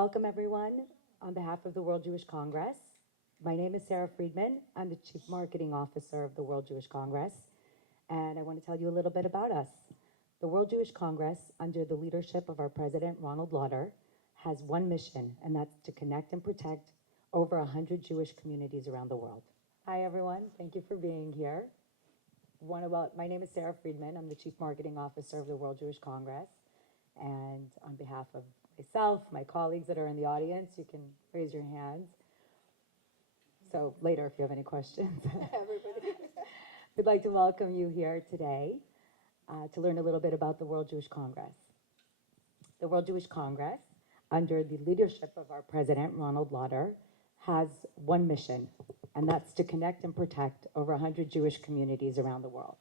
Welcome everyone on behalf of the World Jewish Congress. My name is Sara Friedman. I'm the Chief Marketing Officer of the World Jewish Congress, and I want to tell you a little bit about us. The World Jewish Congress, under the leadership of our president, Ronald Lauder, has one mission, and that's to connect and protect over 100 Jewish communities around the world. Hi everyone, thank you for being here. My name is Sara Friedman. I'm the Chief Marketing Officer of the World Jewish Congress, and on behalf of myself, my colleagues that are in the audience, you can raise your hands. So later, if you have any questions. Everybody. We'd like to welcome you here today to learn a little bit about the World Jewish Congress. The World Jewish Congress, under the leadership of our president, Ronald Lauder, has one mission, and that's to connect and protect over 100 Jewish communities around the world.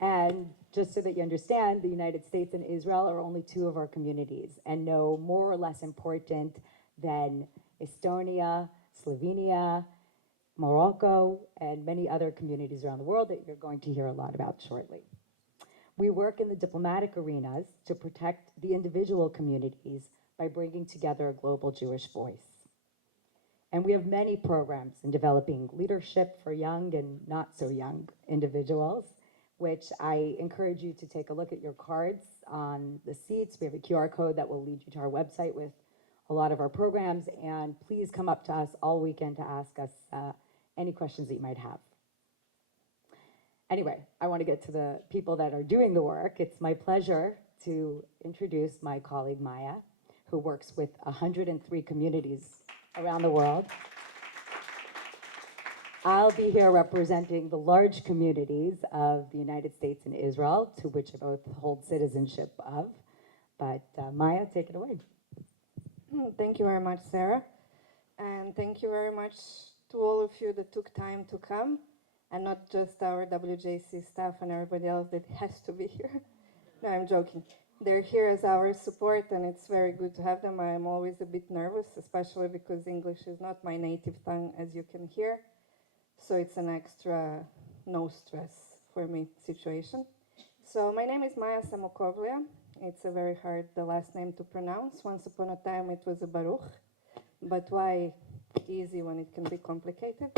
And just so that you understand, the United States and Israel are only two of our communities, and no more or less important than Estonia, Slovenia, Morocco, and many other communities around the world that you're going to hear a lot about shortly. We work in the diplomatic arenas to protect the individual communities by bringing together a global Jewish voice. And we have many programs in developing leadership for young and not so young individuals, which I encourage you to take a look at your cards on the seats. We have a QR code that will lead you to our website with a lot of our programs, and please come up to us all weekend to ask us any questions that you might have. Anyway, I want to get to the people that are doing the work. It's my pleasure to introduce my colleague Maya, who works with 103 communities around the world. I'll be here representing the large communities of the United States and Israel, to which I both hold citizenship of. But Maya, take it away. Thank you very much, Sarah. And thank you very much to all of you that took time to come, and not just our WJC staff and everybody else that has to be here. No, I'm joking. They're here as our support, and it's very good to have them. I'm always a bit nervous, especially because English is not my native tongue, as you can hear. So it's an extra no stress for me situation. So my name is Maya Samokovlija. It's a very hard the last name to pronounce. Once upon a time it was a Baruch, but why easy when it can be complicated?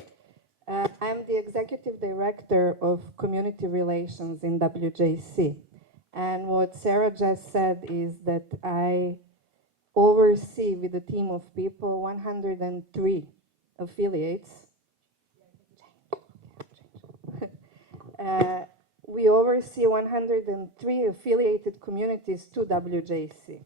I'm the executive director of community relations in WJC. And what Sarah just said is that I oversee with a team of people 103 affiliates. We oversee 103 affiliated communities to WJC.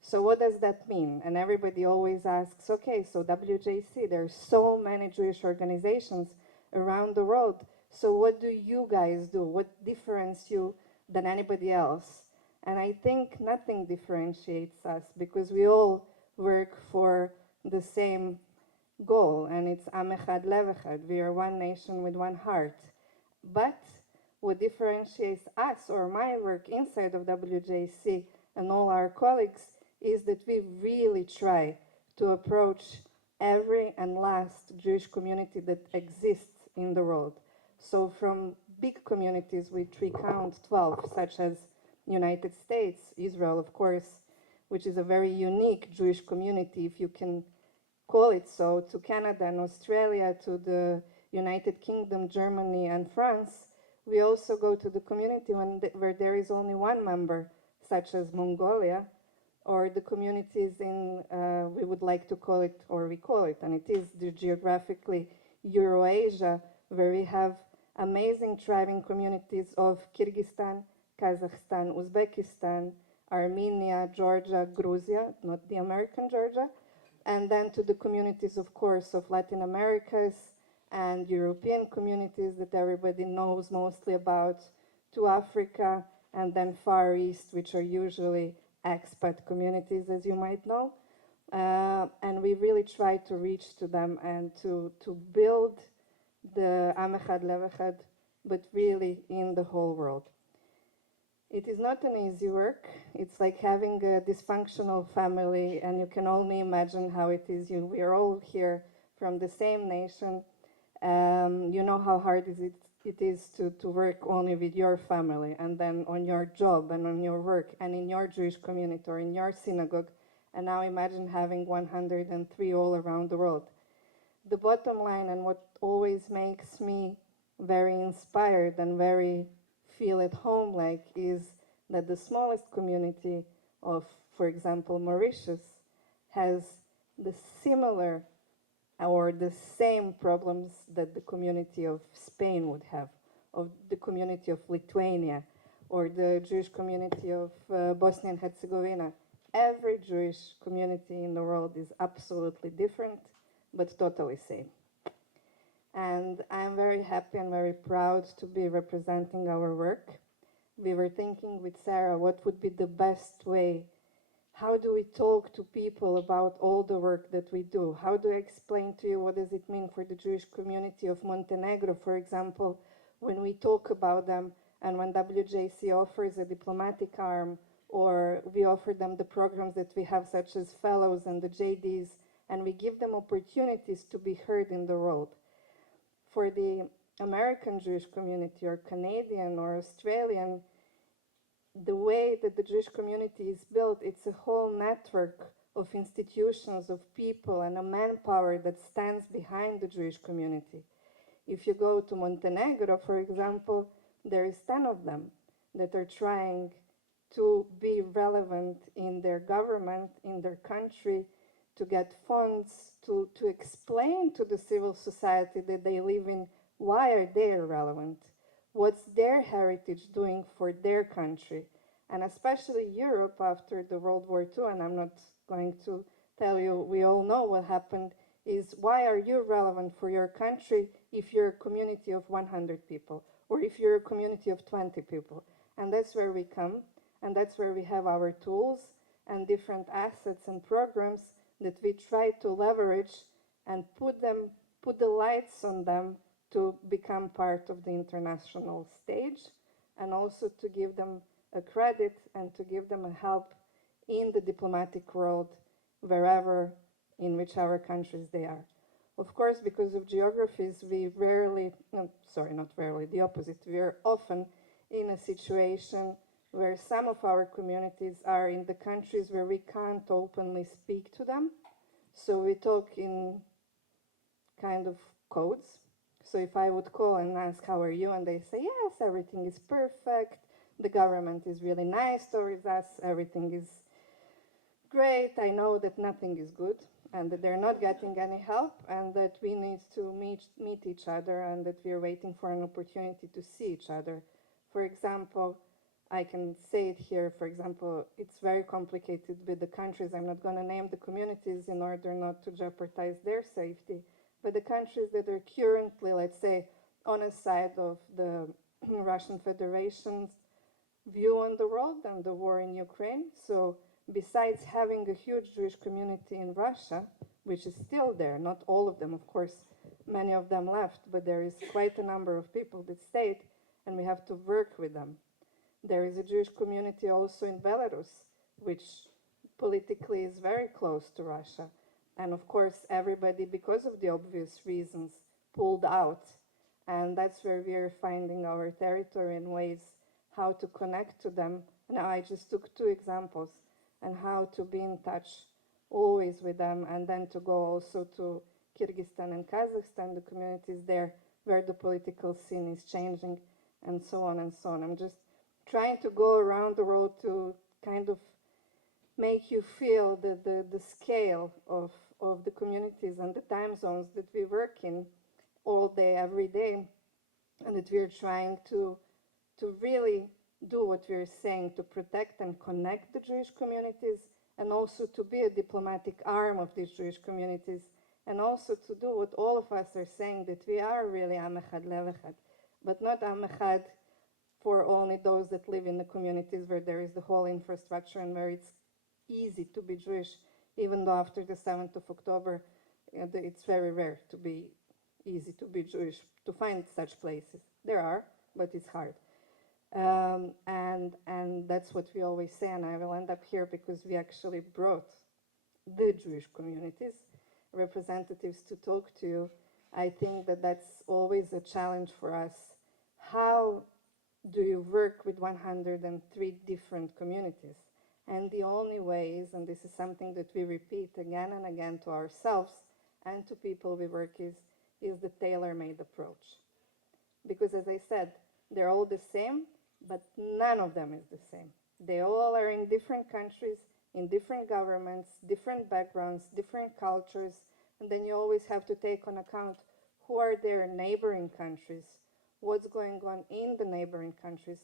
So what does that mean? And everybody always asks, okay, so WJC, there's so many Jewish organizations around the world. So what do you guys do? What differentiates you than anybody else? And I think nothing differentiates us because we all work for the same goal, and it's Am Echad Lev Echad. We are one nation with one heart. But what differentiates us or my work inside of WJC and all our colleagues is that we really try to approach every and last Jewish community that exists in the world. So from big communities, which we count 12, such as United States, Israel, of course, which is a very unique Jewish community, if you can call it so, to Canada and Australia, to the United Kingdom, Germany, and France. We also go to the community where there is only one member, such as Mongolia, or the communities in, we would like to call it, or we call it, and it is the geographically Eurasia, where we have amazing thriving communities of Kyrgyzstan, Kazakhstan, Uzbekistan, Armenia, Georgia, Georgia, not the American Georgia, and then to the communities, of course, of Latin Americas and European communities that everybody knows mostly about, to Africa, and then Far East, which are usually expat communities, as you might know. And we really try to reach to them and to build the Am Echad Lev Echad, but really in the whole world. It is not an easy work. It's like having a dysfunctional family, and you can only imagine how it is. We are all here from the same nation. You know how hard it is to work only with your family, and then on your job and on your work and in your Jewish community or in your synagogue. And now imagine having 103 all around the world. The bottom line, and what always makes me very inspired and very feel at home like, is that the smallest community of, for example, Mauritius has the similar or the same problems that the community of Spain would have, of the community of Lithuania, or the Jewish community of Bosnia and Herzegovina. Every Jewish community in the world is absolutely different, but totally same. And I'm very happy and very proud to be representing our work. We were thinking with Sara, what would be the best way? How do we talk to people about all the work that we do? How do I explain to you what does it mean for the Jewish community of Montenegro, for example, when we talk about them and when WJC offers a diplomatic arm, or we offer them the programs that we have, such as fellows and the JDs, and we give them opportunities to be heard in the world. For the American Jewish community or Canadian or Australian, the way that the Jewish community is built, it's a whole network of institutions, of people, and a manpower that stands behind the Jewish community. If you go to Montenegro, for example, there is 10 of them that are trying to be relevant in their government, in their country, to get funds, to explain to the civil society that they live in why are they relevant, what's their heritage doing for their country. And especially Europe after the World War II, and I'm not going to tell you, we all know what happened, is why are you relevant for your country if you're a community of 100 people, or if you're a community of 20 people. And that's where we come, and that's where we have our tools and different assets and programs that we try to leverage and put the lights on them to become part of the international stage, and also to give them a credit and to give them a help in the diplomatic world, wherever, in whichever countries they are. Of course, because of geographies, we rarely, no, sorry, not rarely, the opposite, we are often in a situation where some of our communities are in the countries where we can't openly speak to them. So we talk in kind of codes. So if I would call and ask, how are you? And they say, yes, everything is perfect. The government is really nice towards us. Everything is great. I know that nothing is good and that they're not getting any help and that we need to meet each other and that we're waiting for an opportunity to see each other. For example, I can say it here, for example, it's very complicated with the countries. I'm not going to name the communities in order not to jeopardize their safety. But the countries that are currently, let's say, on a side of the Russian Federation's view on the world and the war in Ukraine. So besides having a huge Jewish community in Russia, which is still there, not all of them, of course, many of them left, but there is quite a number of people that stayed, and we have to work with them. There is a Jewish community also in Belarus, which politically is very close to Russia. And of course, everybody, because of the obvious reasons, pulled out. And that's where we're finding our territory and ways how to connect to them. Now, I just took 2 examples, and how to be in touch always with them, and then to go also to Kyrgyzstan and Kazakhstan, the communities there where the political scene is changing, and so on and so on. I'm just trying to go around the world to kind of make you feel the scale of the communities and the time zones that we work in all day, every day, and that we're trying to really do what we're saying, to protect and connect the Jewish communities, and also to be a diplomatic arm of these Jewish communities, and also to do what all of us are saying, that we are really Am Echad Lev Echad, but not Am Echad for only those that live in the communities where there is the whole infrastructure and where it's easy to be Jewish, even though after the 7th of October, it's very rare to be easy to be Jewish, to find such places. There are, but it's hard. And that's what we always say, and I will end up here because we actually brought the Jewish communities, representatives to talk to you. I think that that's always a challenge for us, how do you work with 103 different communities? And the only way is, and this is something that we repeat again and again to ourselves and to people we work is the tailor-made approach. Because as I said, they're all the same, but none of them is the same. They all are in different countries, in different governments, different backgrounds, different cultures, and then you always have to take on account who are their neighboring countries, what's going on in the neighboring countries,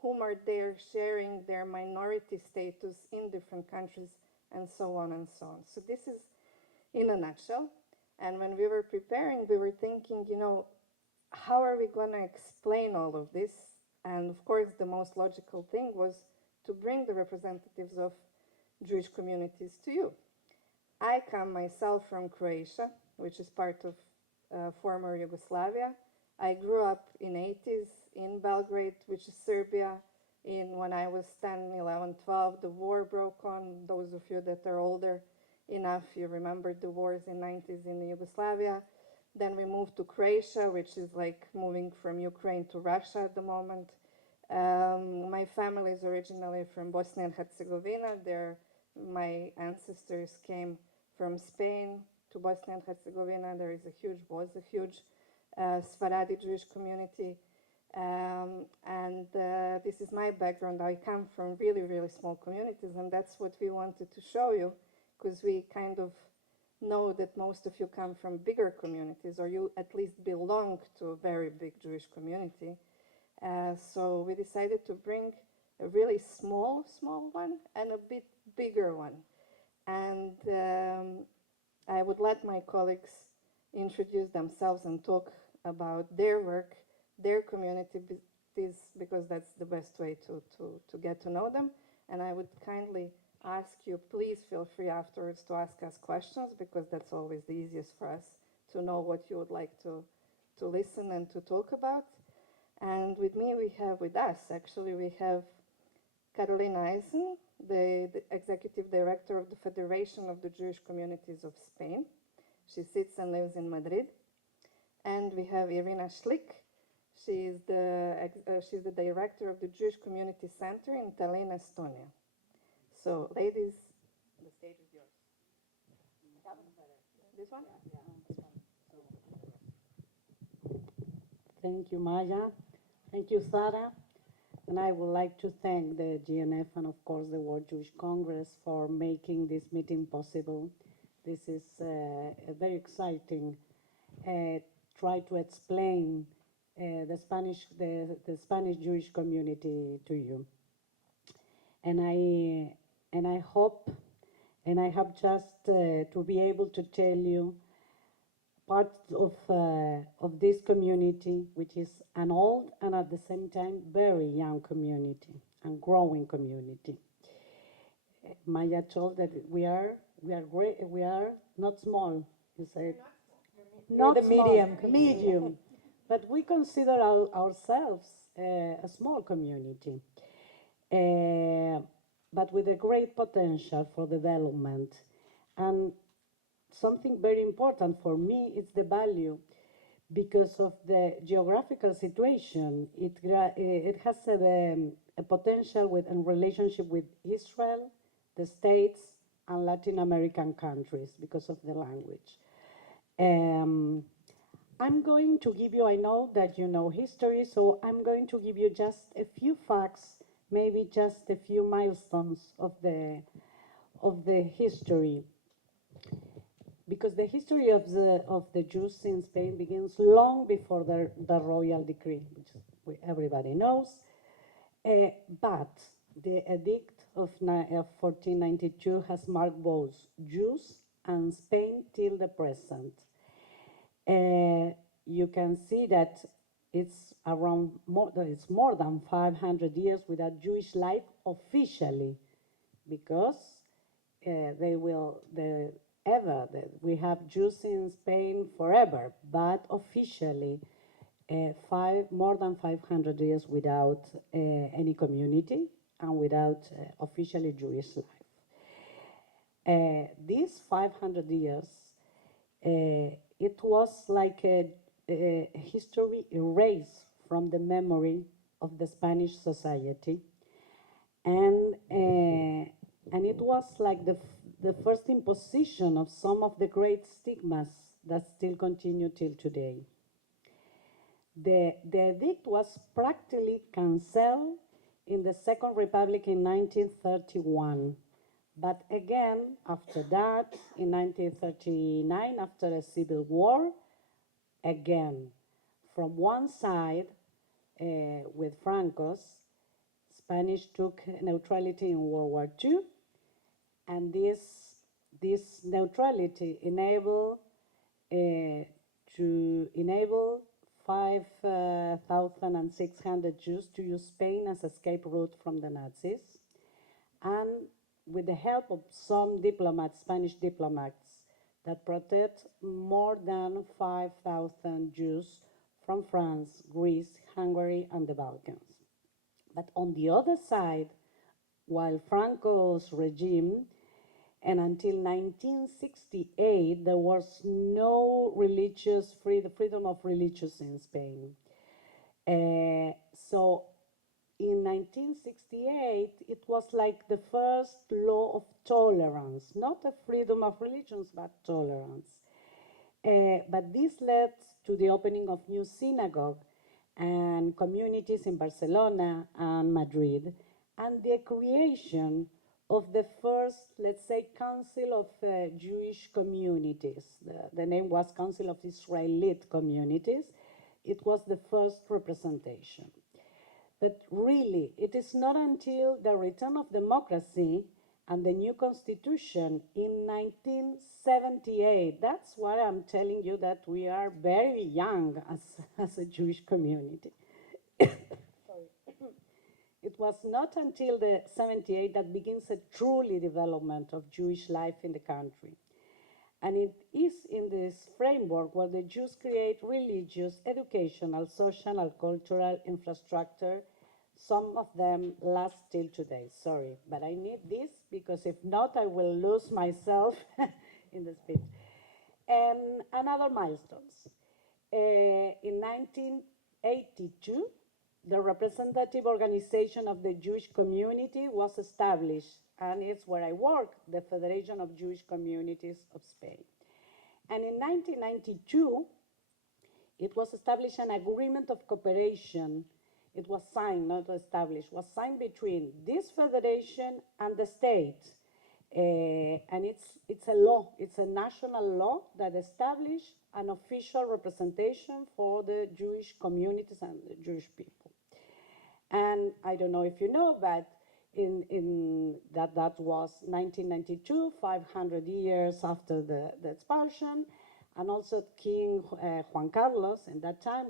whom are there sharing their minority status in different countries, and so on and so on. So this is in a nutshell. And when we were preparing, we were thinking, you know, how are we going to explain all of this? And of course, the most logical thing was to bring the representatives of Jewish communities to you. I come myself from Croatia, which is part of former Yugoslavia. I grew up in 80s in Belgrade, which is Serbia. When I was 10, 11, 12, the war broke on. Those of you that are older enough, you remember the wars in 90s in Yugoslavia. Then we moved to Croatia, which is like moving from Ukraine to Russia at the moment. My family is originally from Bosnia and Herzegovina. My ancestors came from Spain to Bosnia and Herzegovina. There is was a huge Sephardi Jewish community. This is my background. I come from really, really small communities, and that's what we wanted to show you, because we kind of know that most of you come from bigger communities, or you at least belong to a very big Jewish community. So we decided to bring a really small one and a bit bigger one. And I would let my colleagues introduce themselves and talk about their work, their community, because that's the best way to get to know them. And I would kindly ask you, please feel free afterwards to ask us questions, because that's always the easiest for us to know what you would like to listen and to talk about. And with us, we have Carolina Aisen, the Executive Director of the Federation of the Jewish Communities of Spain. She sits and lives in Madrid. And we have Irina Shlick. She's the Director of the Jewish Community Center in Tallinn, Estonia. So, ladies, the stage is yours. This one? Thank you, Maya. Thank you, Sara. And I would like to thank the GNF and, of course, the World Jewish Congress for making this meeting possible. This is a very exciting try to explain the Spanish Jewish community to you. And I hope, and I have just to be able to tell you part of this community, which is an old and at the same time very young community and growing community. Maya told that we are not small. You said Not the medium community. medium, but we consider ourselves a small community, but with a great potential for development. And something very important for me is the value, because of the geographical situation. It has a potential in relationship with Israel, the States, and Latin American countries because of the language. I'm going to give you, I know that you know history, so I'm going to give you just a few facts, maybe just a few milestones of the history. Because the history of the Jews in Spain begins long before the royal decree, which everybody knows. But the edict of 1492 has marked both Jews and Spain till the present. You can see that it's more than 500 years without Jewish life officially, because we have Jews in Spain forever, but officially more than 500 years without any community and without officially Jewish life. These 500 years, it was like a history erased from the memory of the Spanish society. And it was like the first imposition of some of the great stigmas that still continue till today. The edict was practically cancelled in the Second Republic in 1931. But again, after that, in 1939, after a civil war, again, from one side, with Franco's, Spanish took neutrality in World War II, and this neutrality enabled 5,600 Jews to use Spain as escape route from the Nazis. And with the help of some diplomats, Spanish diplomats, that protect more than 5,000 Jews from France, Greece, Hungary, and the Balkans. But on the other side, while Franco's regime, and until 1968, there was no freedom of religious in Spain. So in 1968, it was like the first law of tolerance, not a freedom of religions, but tolerance. But this led to the opening of new synagogue and communities in Barcelona and Madrid, and the creation of the first, let's say, Council of Jewish Communities. The name was Council of Israelite Communities. It was the first representation. But really, it is not until the return of democracy and the new constitution in 1978, that's why I'm telling you that we are very young as a Jewish community. Sorry. It was not until the 78 that begins a truly development of Jewish life in the country. And it is in this framework where the Jews create religious, educational, social, and cultural infrastructure. Some of them last till today. Sorry, but I need this because if not, I will lose myself in the speech. And another milestones. In 1982, the representative organization of the Jewish community was established, and it's where I work, the Federation of Jewish Communities of Spain. And in 1992, it was established an agreement of cooperation. It was signed, not established, was signed between this federation and the state. And it's a law, it's a national law that established an official representation for the Jewish communities and the Jewish people. And I don't know if you know, but that was 1992, 500 years after the expulsion, and also King Juan Carlos, in that time,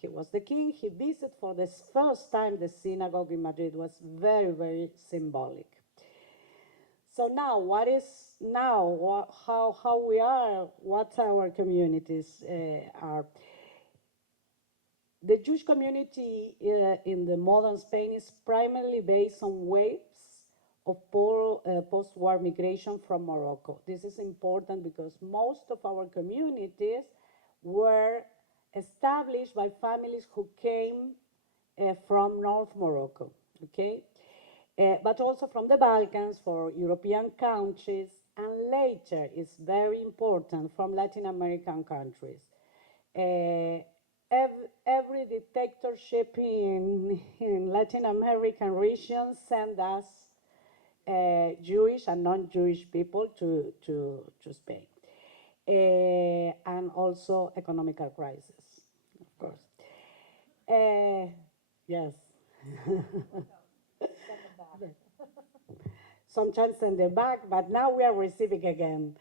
he was the king. He visited for the first time the synagogue in Madrid. Was very, very symbolic. So now, what is now? How we are? What our communities are? The Jewish community in the modern Spain is primarily based on waves of post-war migration from Morocco. This is important because most of our communities were established by families who came from North Morocco, okay? But also from the Balkans, for European countries, and later, it's very important, from Latin American countries. Every dictatorship in Latin American regions sent us Jewish and non-Jewish people to Spain. And also economical crisis, of course. Yes. Sometimes send them back, but now we are receiving again.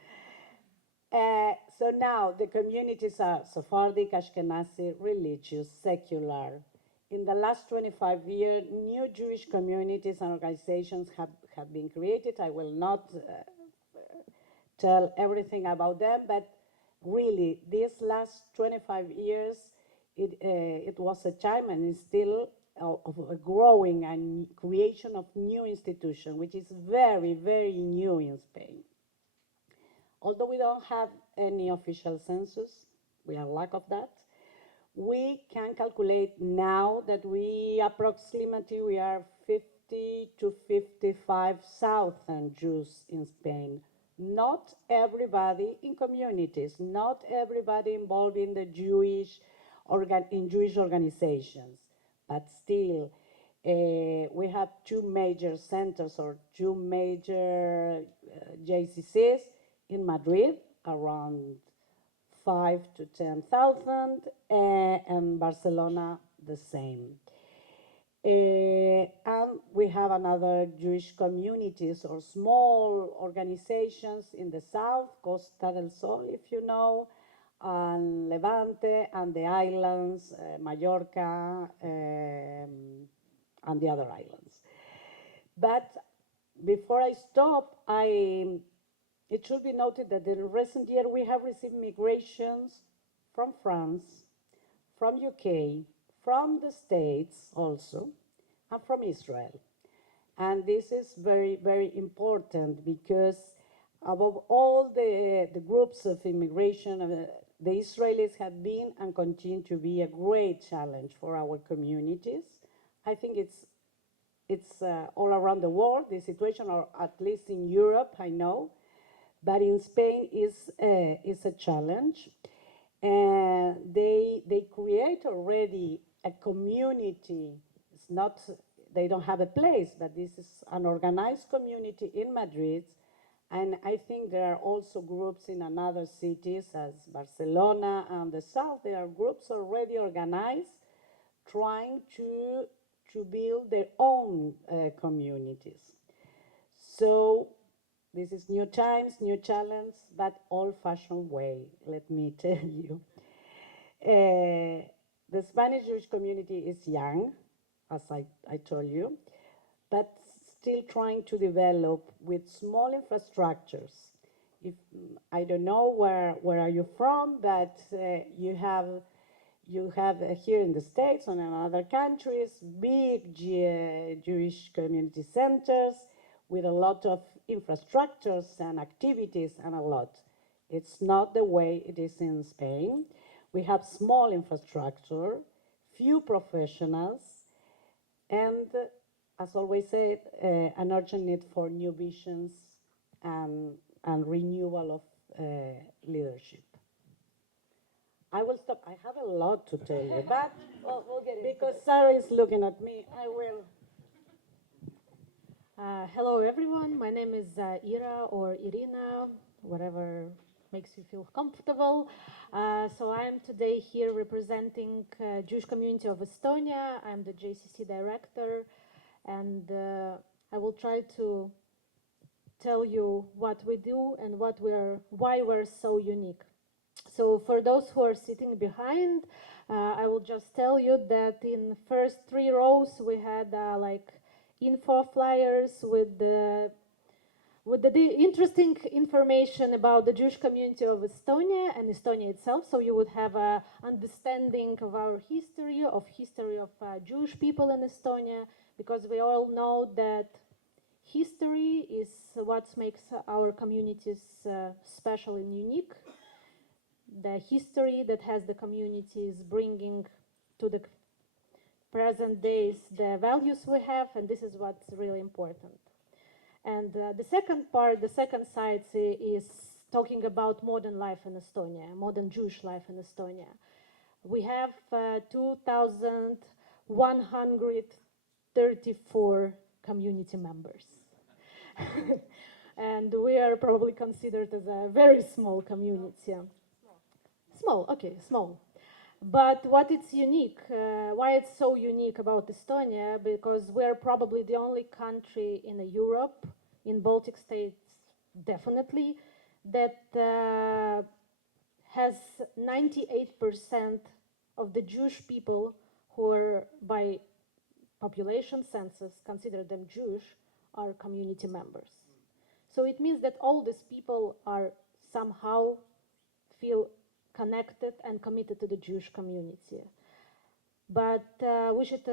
So now the communities are Sephardic, Ashkenazi, religious, secular. In the last 25 years, new Jewish communities and organizations have been created. I will not tell everything about them, but really, these last 25 years, it was a time and it's still of a growing and creation of new institutions, which is very, very new in Spain. Although we don't have any official census, we are lack of that, we can calculate now that we are 50 to 55,000 Jews in Spain. Not everybody in communities, not everybody involved in the Jewish organizations, but still, we have two major centers or two major JCCs in Madrid, around 5 to 10,000, and Barcelona the same. And we have another Jewish communities or small organizations in the south, Costa del Sol, if you know, and Levante, and the islands, Mallorca, and the other islands. But before I stop, it should be noted that in recent year we have received migrations from France, from UK, from the States also, and from Israel. And this is very, very important because above all the groups of immigration, the Israelis have been and continue to be a great challenge for our communities. I think it's all around the world, the situation, or at least in Europe, I know, but in Spain is a challenge. And they create already a community. It's not, they don't have a place, but this is an organized community in Madrid. And I think there are also groups in other cities as Barcelona and the south. There are groups already organized trying to build their own communities. So this is new times, new challenge, but old-fashioned way, let me tell you. The Spanish Jewish community is young, as I told you, but still trying to develop with small infrastructures. If I don't know where are you from, but you have here in the States and in other countries big Jewish community centers with a lot of infrastructures and activities and a lot. It's not the way it is in Spain. We have small infrastructure, few professionals, and as always said, an urgent need for new visions and renewal of leadership. I will stop. I have a lot to tell you, but we'll get because Sara is looking at me, I will. Hello everyone, my name is Ira or Irina, whatever makes you feel comfortable. So I'm today here representing Jewish community of Estonia. I'm the JCC director, and I will try to tell you what we do and why we're so unique. So for those who are sitting behind, I will just tell you that in first 3 rows we had like info flyers with the interesting information about the Jewish community of Estonia and Estonia itself, so you would have a understanding of our history of Jewish people in Estonia, because we all know that history is what makes our communities special and unique. The history that has the communities bringing to the present days the values we have, and this is what's really important. And the second part, the second side is talking about modern life in Estonia, modern Jewish life in Estonia. We have 2,134 community members. And we are probably considered as a very small community. Small, okay, small. But what is unique, why it's so unique about Estonia, because we're probably the only country in Europe, in Baltic states definitely, that has 98% of the Jewish people who are by population census consider them Jewish are community members. So it means that all these people are somehow feel connected and committed to the Jewish community. But we should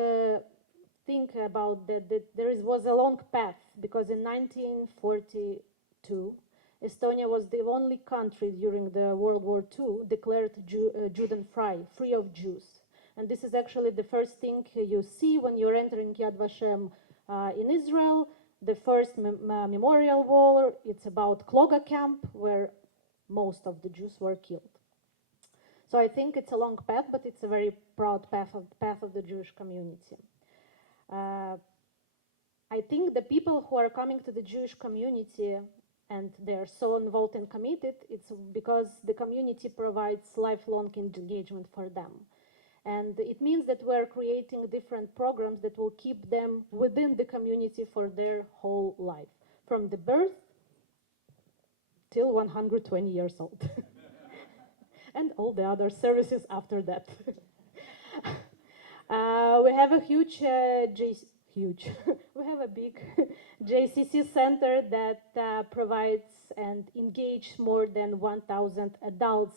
think about that there was a long path, because in 1942 Estonia was the only country during the World War II declared Judenfrei, free of Jews. And this is actually the first thing you see when you're entering Yad Vashem in Israel. The first memorial wall, it's about Kloga camp, where most of the Jews were killed. So I think it's a long path, but it's a very proud path of the Jewish community. I think the people who are coming to the Jewish community and they're so involved and committed, it's because the community provides lifelong engagement for them. And it means that we're creating different programs that will keep them within the community for their whole life, from the birth till 120 years old. And all the other services after that. We have a we have a big JCC center that provides and engages more than 1,000 adults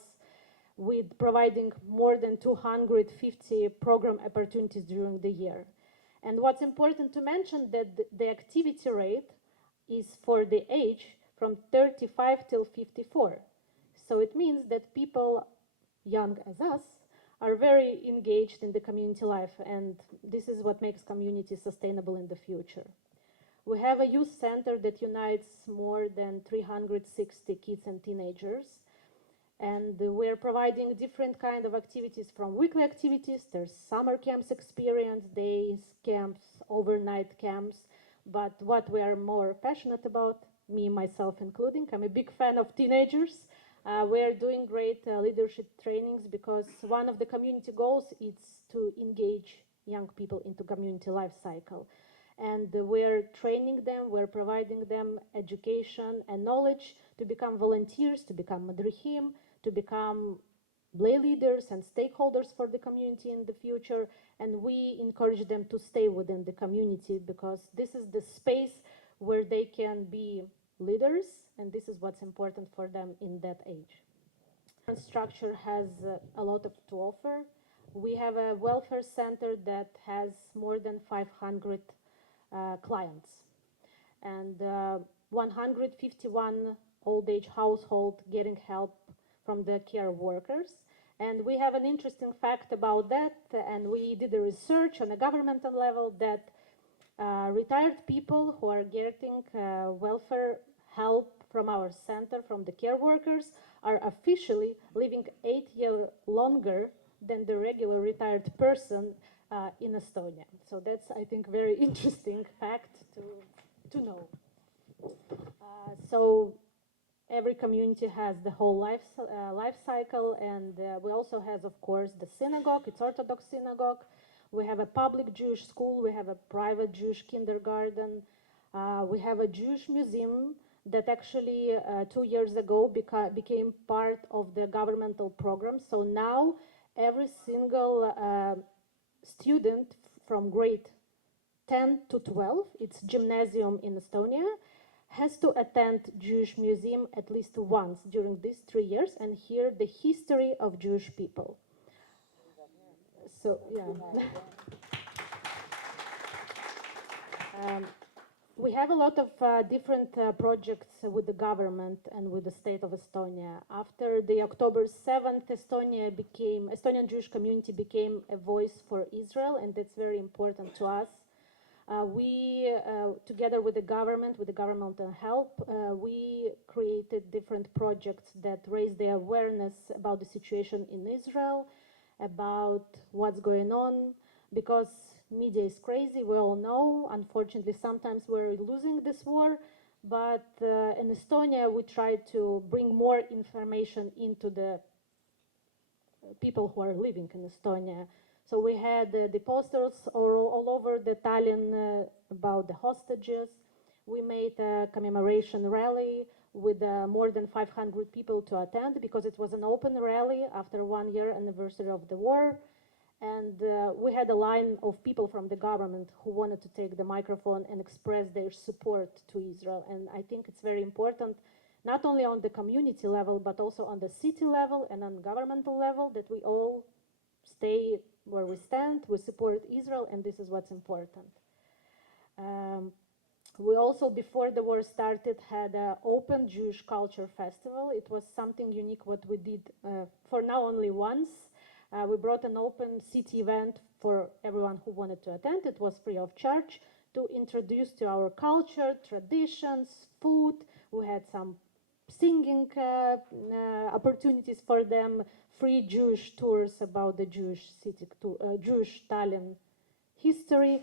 with providing more than 250 program opportunities during the year. And what's important to mention that the activity rate is for the age from 35 till 54. So it means that people young as us are very engaged in the community life, and this is what makes community sustainable in the future. We have a youth center that unites more than 360 kids and teenagers, and we're providing different kind of activities, from weekly activities, there's summer camps experience, days camps, overnight camps, but what we are more passionate about, me, myself including, I'm a big fan of teenagers. We're doing great leadership trainings because one of the community goals is to engage young people into community life cycle. And we're training them, we're providing them education and knowledge to become volunteers, to become madrihim, to become lay leaders and stakeholders for the community in the future. And we encourage them to stay within the community because this is the space where they can be leaders, and this is what's important for them in that age. Our structure has a lot to offer. We have a welfare center that has more than 500 clients, and 151 old age households getting help from the care workers. And we have an interesting fact about that, and we did a research on a governmental level that retired people who are getting welfare help from our center, from the care workers, are officially living 8 years longer than the regular retired person in Estonia. So that's, I think, very interesting fact to know. So every community has the whole life cycle, and we also have, of course, the synagogue. It's Orthodox synagogue. We have a public Jewish school. We have a private Jewish kindergarten. We have a Jewish museum that actually 2 years ago became part of the governmental program. So now every single student from grade 10 to 12, it's gymnasium in Estonia, has to attend Jewish museum at least once during these 3 years and hear the history of Jewish people. So, yeah. We have a lot of different projects with the government and with the state of Estonia. After the October 7th, Estonian Jewish community became a voice for Israel, and that's very important to us. We, together with the governmental help, we created different projects that raise the awareness about the situation in Israel, about what's going on, because media is crazy, we all know. Unfortunately, sometimes we're losing this war, but in Estonia, we try to bring more information into the people who are living in Estonia. So we had the posters all over the Tallinn about the hostages. We made a commemoration rally with more than 500 people to attend because it was an open rally after 1 year anniversary of the war. And we had a line of people from the government who wanted to take the microphone and express their support to Israel. And I think it's very important, not only on the community level, but also on the city level and on governmental level, that we all stay where we stand, we support Israel, and this is what's important. We also, before the war started, had an open Jewish culture festival. It was something unique what we did for now only once. We brought an open city event for everyone who wanted to attend. It was free of charge to introduce to our culture, traditions, food. We had some singing opportunities for them, free Jewish tours about the Jewish city, Jewish Tallinn history.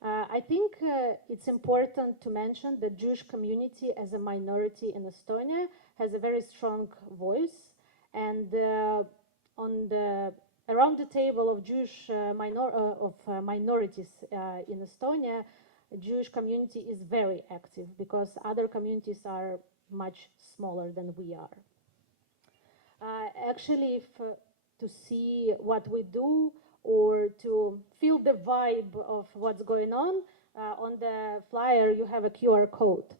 I think it's important to mention that Jewish community as a minority in Estonia has a very strong voice, and around the table of Jewish minorities in Estonia, the Jewish community is very active because other communities are much smaller than we are. Actually, if to see what we do or to feel the vibe of what's going on the flyer you have a QR code.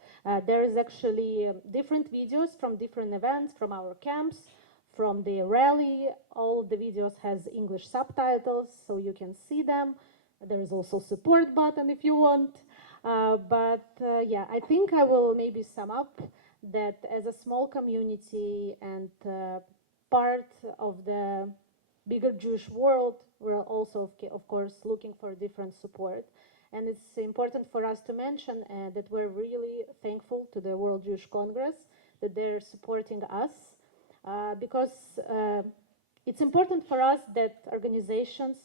There is actually different videos from different events, from our camps, from the rally. All the videos has English subtitles, so you can see them. There is also support button if you want. Yeah, I think I will maybe sum up that as a small community and part of the bigger Jewish world, we're also, of course, looking for different support. And it's important for us to mention that we're really thankful to the World Jewish Congress that they're supporting us because it's important for us that organizations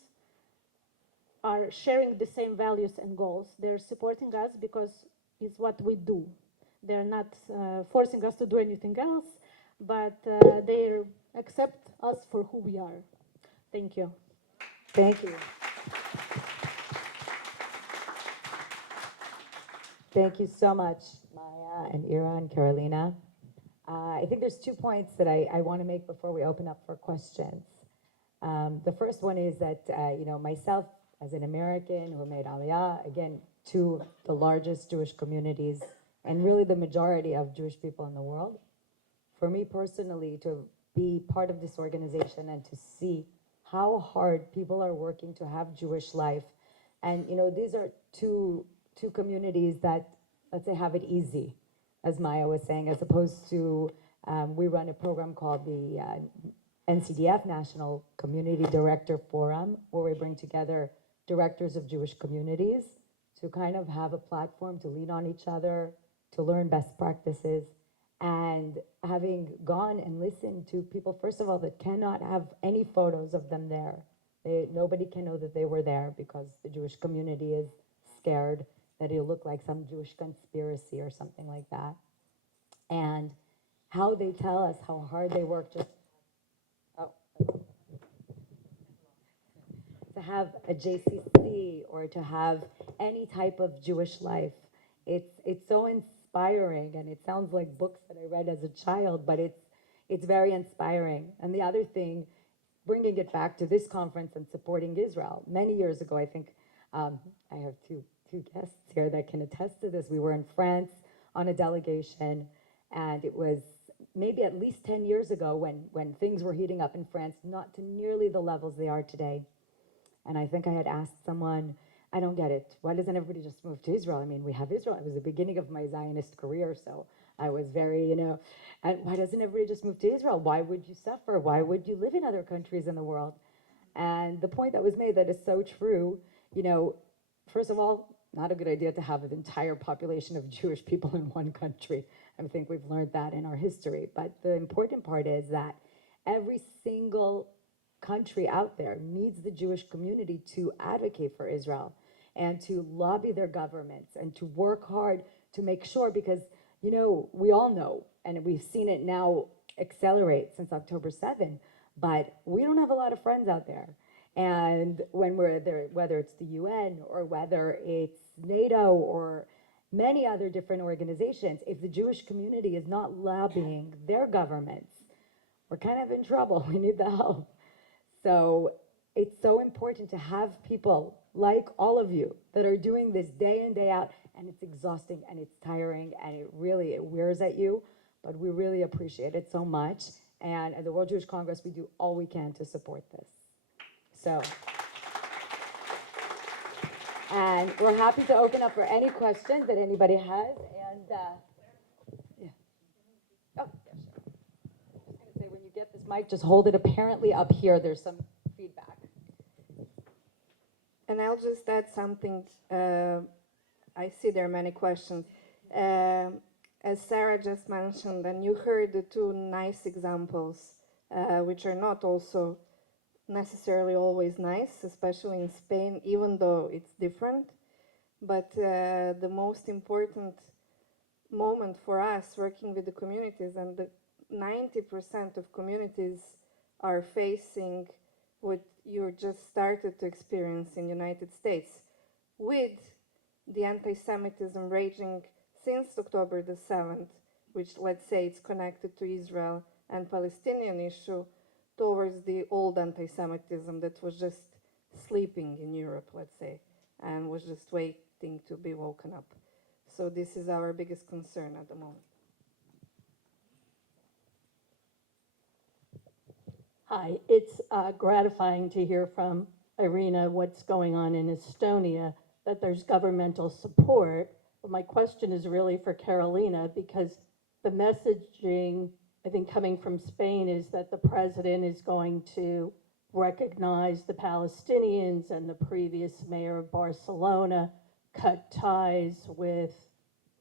are sharing the same values and goals. They're supporting us because it's what we do. They're not forcing us to do anything else, but they accept us for who we are. Thank you. Thank you. Thank you so much, Maya and Ira and Carolina. I think there's 2 points that I want to make before we open up for questions. The first one is that, myself as an American who made Aliyah, again, to the largest Jewish communities and really the majority of Jewish people in the world, for me personally to be part of this organization and to see how hard people are working to have Jewish life. And, these are two communities that, let's say, have it easy, as Maya was saying, as opposed to, we run a program called the NCDF, National Community Director Forum, where we bring together directors of Jewish communities to kind of have a platform to lean on each other, to learn best practices. And having gone and listened to people, first of all, that cannot have any photos of them there. Nobody can know that they were there because the Jewish community is scared that it'll look like some Jewish conspiracy or something like that. And how they tell us how hard they work just to have a JCC or to have any type of Jewish life. It's so inspiring, and it sounds like books that I read as a child, but it's very inspiring. And the other thing, bringing it back to this conference and supporting Israel. Many years ago, I think, I have two guests here that can attest to this. We were in France on a delegation, and it was maybe at least 10 years ago when things were heating up in France, not to nearly the levels they are today. And I think I had asked someone, I don't get it. Why doesn't everybody just move to Israel? I mean, we have Israel. It was the beginning of my Zionist career, so I was very, and why doesn't everybody just move to Israel? Why would you suffer? Why would you live in other countries in the world? And the point that was made that is so true, first of all, not a good idea to have an entire population of Jewish people in one country. I think we've learned that in our history. But the important part is that every single country out there needs the Jewish community to advocate for Israel and to lobby their governments and to work hard to make sure, because, we all know, and we've seen it now accelerate since October 7, but we don't have a lot of friends out there. And when we're there, whether it's the UN or whether it's NATO or many other different organizations, if the Jewish community is not lobbying their governments, we're kind of in trouble. We need the help. So it's so important to have people like all of you that are doing this day in, day out, and it's exhausting and it's tiring and it wears at you, but we really appreciate it so much. And at the World Jewish Congress, we do all we can to support this. So And we're happy to open up for any questions that anybody has. And yeah. Oh, yeah, sure. I was going to say, when you get this mic, just hold it apparently up here. There's some feedback. And I'll just add something. I see there are many questions. As Sara just mentioned, and you heard the two nice examples, which are not also necessarily always nice, especially in Spain, even though it's different. But the most important moment for us working with the communities, and the 90% of communities are facing what you just started to experience in the United States, with the anti-Semitism raging since October the 7th, which, let's say, it's connected to Israel and Palestinian issue, towards the old anti-Semitism that was just sleeping in Europe, let's say, and was just waiting to be woken up. So this is our biggest concern at the moment. Hi, it's gratifying to hear from Irina what's going on in Estonia, that there's governmental support. But my question is really for Carolina, because the messaging, I think, coming from Spain is that the president is going to recognize the Palestinians, and the previous mayor of Barcelona cut ties with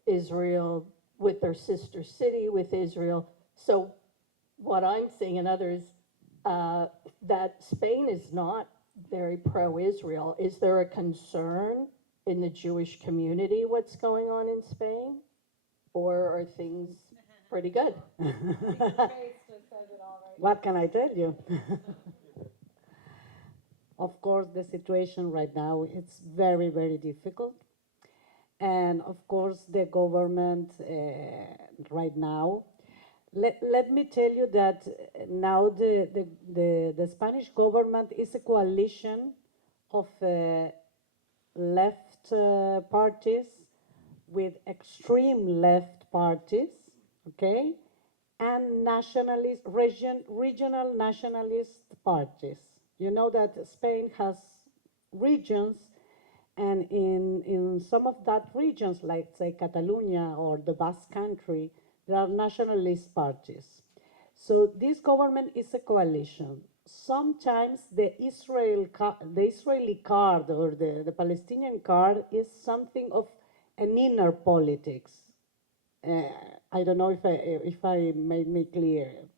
Israel, with their sister city, with Israel. So what I'm seeing in others, that Spain is not very pro-Israel. Is there a concern in the Jewish community what's going on in Spain? Or are things pretty good? What can I tell you? Of course, the situation right now, it's very, very difficult. And of course, the government right now, let me tell you that now the Spanish government is a coalition of left parties with extreme left parties, okay, and nationalist, regional nationalist parties. You know that Spain has regions, and in some of that regions, like say Catalonia or the Basque Country, there are nationalist parties. So this government is a coalition. Sometimes the Israeli card or the Palestinian card is something of an inner politics. I don't know if I made me clear.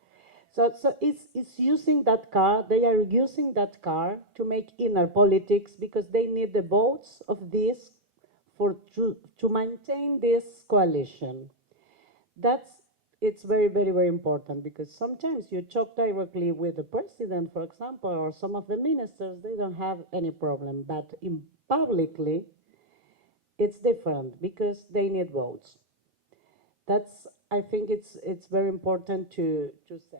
So it's using that card. They are using that card to make inner politics, because they need the votes of this to maintain this coalition. It's very, very, very important, because sometimes you talk directly with the president, for example, or some of the ministers, they don't have any problem. But publicly, it's different, because they need votes. I think it's very important to say.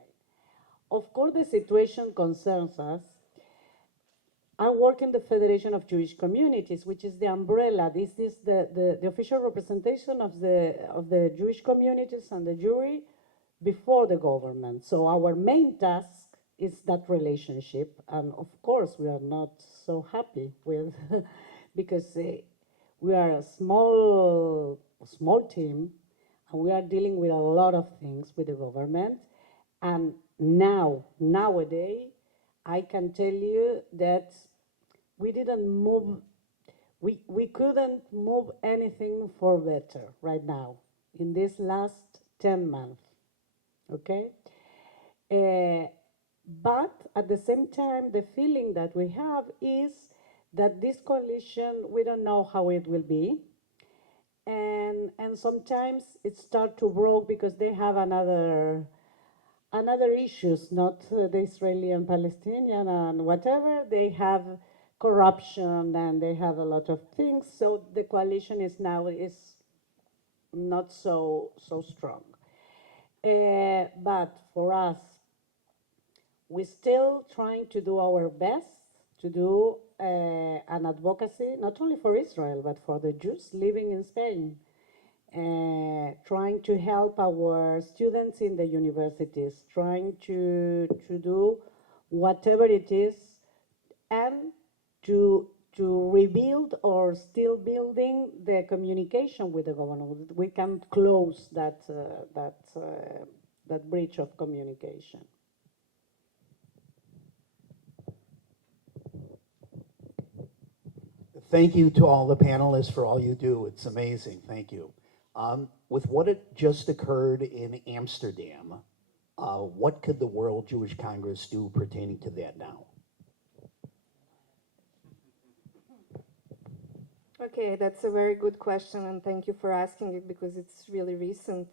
Of course, the situation concerns us. I work in the Federation of Jewish Communities, which is the umbrella. This is the official representation of the Jewish communities and the Jewry before the government. So our main task is that relationship. And of course, we are not so happy with, because we are a small team, and we are dealing with a lot of things with the government. And nowadays, I can tell you that we didn't move, we couldn't move anything for better right now in this last 10 months, okay? But at the same time, the feeling that we have is that this coalition, we don't know how it will be. And sometimes it starts to broke because they have another issues, not the Israeli and Palestinian and whatever. They have corruption, and they have a lot of things. So the coalition is not so strong. But for us, we're still trying to do our best to do an advocacy, not only for Israel, but for the Jews living in Spain. Trying to help our students in the universities, trying to do whatever it is, and to to rebuild or still building the communication with the government. We can close that breach of communication. Thank you to all the panelists for all you do. It's amazing. Thank you. With what had just occurred in Amsterdam, what could the World Jewish Congress do pertaining to that now? Okay, that's a very good question, and thank you for asking it because it's really recent.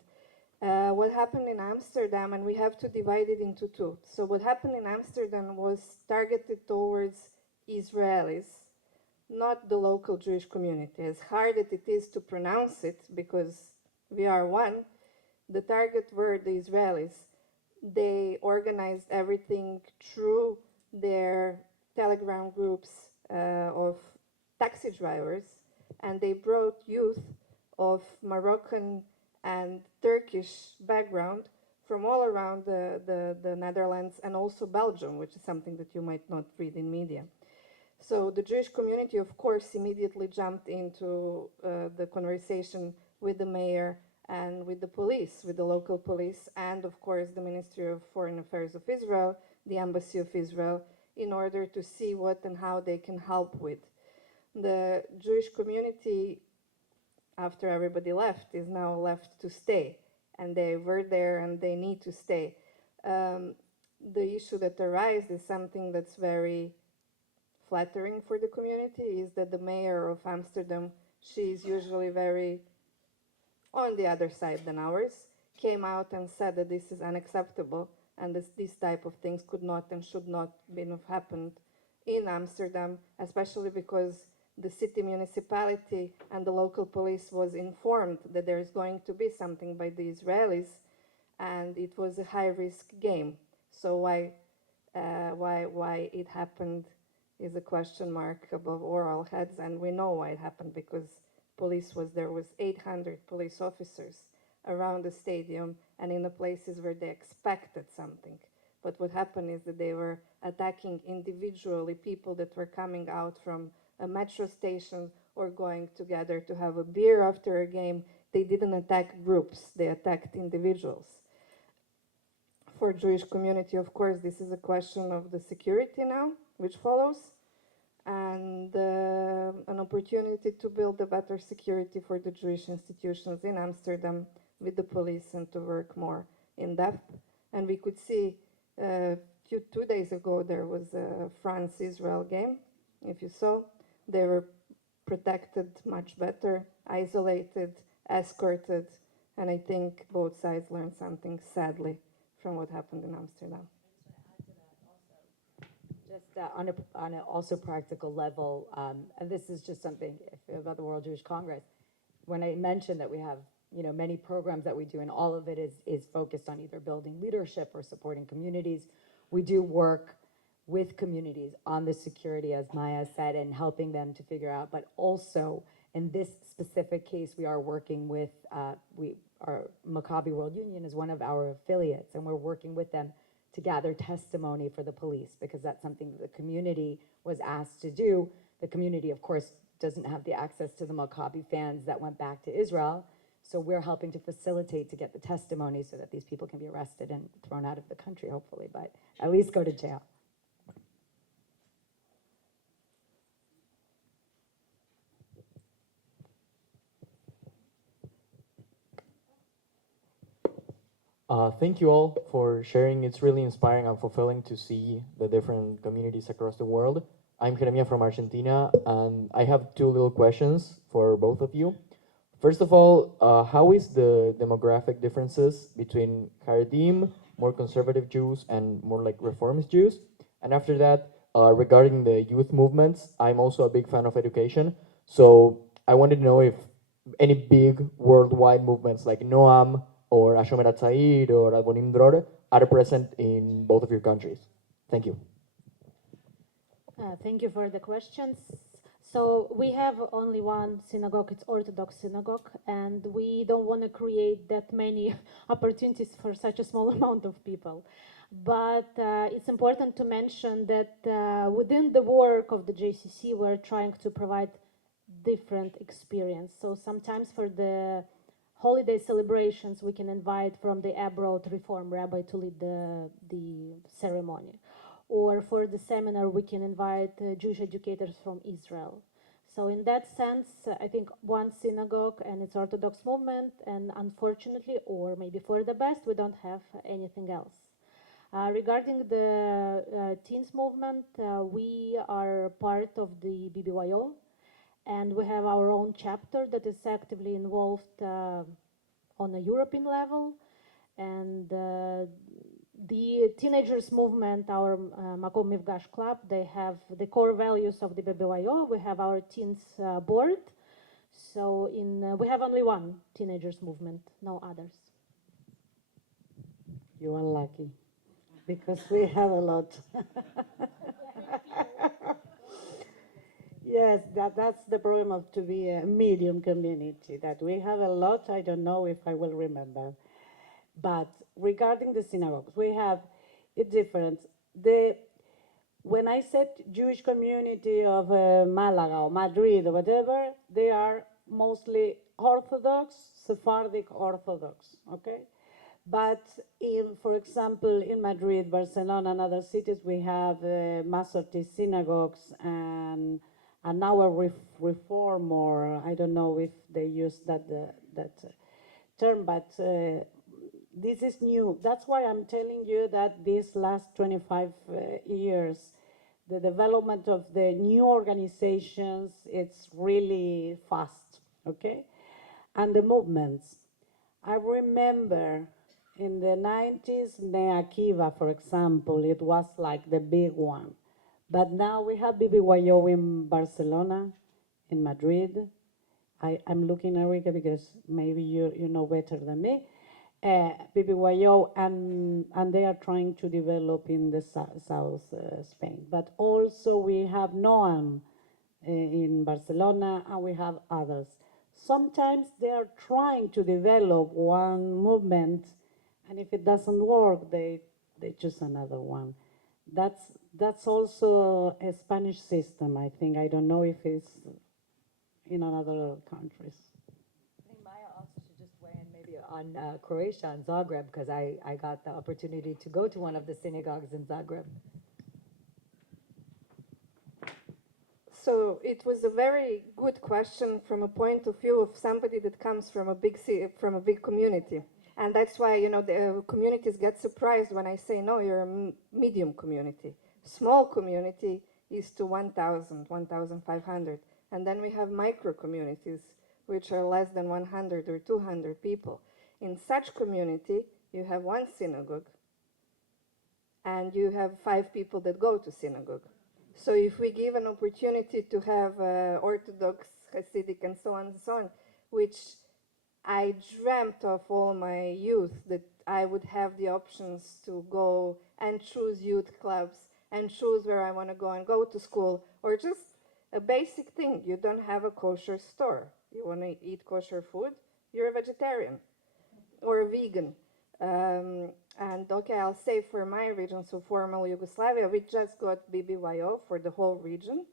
What happened in Amsterdam, and we have to divide it into two. So what happened in Amsterdam was targeted towards Israelis, not the local Jewish community. As hard as it is to pronounce it, because we are one, the target were the Israelis. They organized everything through their Telegram groups of taxi drivers, and they brought youth of Moroccan and Turkish background from all around the Netherlands and also Belgium, which is something that you might not read in media. So the Jewish community, of course, immediately jumped into the conversation with the mayor and with the police, with the local police, and of course the Ministry of Foreign Affairs of Israel, the Embassy of Israel, in order to see what and how they can help with. The Jewish community, after everybody left, is now left to stay, and they were there and they need to stay. The issue that arises is something that's very flattering for the community, is that the mayor of Amsterdam, she's usually very on the other side than ours, came out and said that this is unacceptable and this type of things could not and should not have happened in Amsterdam, especially because the city municipality and the local police was informed that there is going to be something by the Israelis, and it was a high-risk game. So why it happened is a question mark above all heads, and we know why it happened, because there was 800 police officers around the stadium and in the places where they expected something. But what happened is that they were attacking individually people that were coming out from a metro station or going together to have a beer after a game. They didn't attack groups, they attacked individuals. For Jewish community, of course, this is a question of the security now, which follows, and an opportunity to build a better security for the Jewish institutions in Amsterdam with the police and to work more in depth. And we could see 2 days ago there was a France-Israel game, if you saw. They were protected much better, isolated, escorted, and I think both sides learned something, sadly, from what happened in Amsterdam. Just on a also practical level, and this is just something about the World Jewish Congress. When I mentioned that we have many programs that we do, and all of it is focused on either building leadership or supporting communities, we do work with communities on the security, as Maya said, and helping them to figure out. But also, in this specific case, we are working with, our Maccabi World Union is one of our affiliates, and we're working with them to gather testimony for the police, because that's something the community was asked to do. The community, of course, doesn't have the access to the Maccabi fans that went back to Israel, so we're helping to facilitate to get the testimony so that these people can be arrested and thrown out of the country, hopefully, but at least go to jail. Thank you all for sharing. It's really inspiring and fulfilling to see the different communities across the world. I'm Jeremia from Argentina, and I have two little questions for both of you. First of all, how is the demographic differences between Haredim, more conservative Jews, and more like reformist Jews? And after that, regarding the youth movements, I'm also a big fan of education. So I wanted to know if any big worldwide movements like Noam, or Hashomer Hatzair, or Adbonim Dror are present in both of your countries. Thank you. Thank you for the questions. So we have only one synagogue, it's Orthodox synagogue, and we don't want to create that many opportunities for such a small amount of people. But it's important to mention that within the work of the JCC, we're trying to provide different experience. So sometimes for the holiday celebrations, we can invite from the abroad Reform rabbi to lead the ceremony. Or for the seminar, we can invite Jewish educators from Israel. So in that sense, I think one synagogue and its Orthodox movement, and unfortunately, or maybe for the best, we don't have anything else. Regarding the teens movement, we are part of the BBYO, and we have our own chapter that is actively involved on a European level. And the teenagers movement, our Makom Mifgash Club, they have the core values of the BBYO. We have our teens board. So we have only one teenagers movement, no others. You are lucky, because we have a lot. Yes, that's the problem of to be a medium community, that we have a lot. I don't know if I will remember. But regarding the synagogues, we have a difference. When I said Jewish community of Malaga or Madrid or whatever, they are mostly Orthodox, Sephardic Orthodox, okay? But for example, in Madrid, Barcelona, and other cities, we have Masorti synagogues and now a reform, or I don't know if they use that term, but this is new. That's why I'm telling you that these last 25 years, the development of the new organizations, it's really fast, okay? And the movements. I remember in the 90s, Nea Kiva, for example, it was like the big one. But now we have BBYO in Barcelona, in Madrid. I'm looking at Enrique because maybe you know better than me. BBYO, and they are trying to develop in the south Spain. But also we have NOAM in Barcelona, and we have others. Sometimes they are trying to develop one movement, and if it doesn't work, they choose another one. That's also a Spanish system, I think. I don't know if it's in other countries. I think Maya also should just weigh in maybe on Croatia and Zagreb, because I got the opportunity to go to one of the synagogues in Zagreb. So it was a very good question from a point of view of somebody that comes from a big from a big community. And that's why, the communities get surprised when I say, no, you're a medium community. Small community is to 1,000, 1,500. And then we have micro communities, which are less than 100 or 200 people. In such community, you have one synagogue, and you have 5 people that go to synagogue. So if we give an opportunity to have Orthodox, Hasidic, and so on, which I dreamt of all my youth, that I would have the options to go and choose youth clubs and choose where I want to go and go to school, or just a basic thing. You don't have a kosher store. You want to eat kosher food, you're a vegetarian or a vegan. And okay, I'll say for my region, so former Yugoslavia, we just got BBYO for the whole region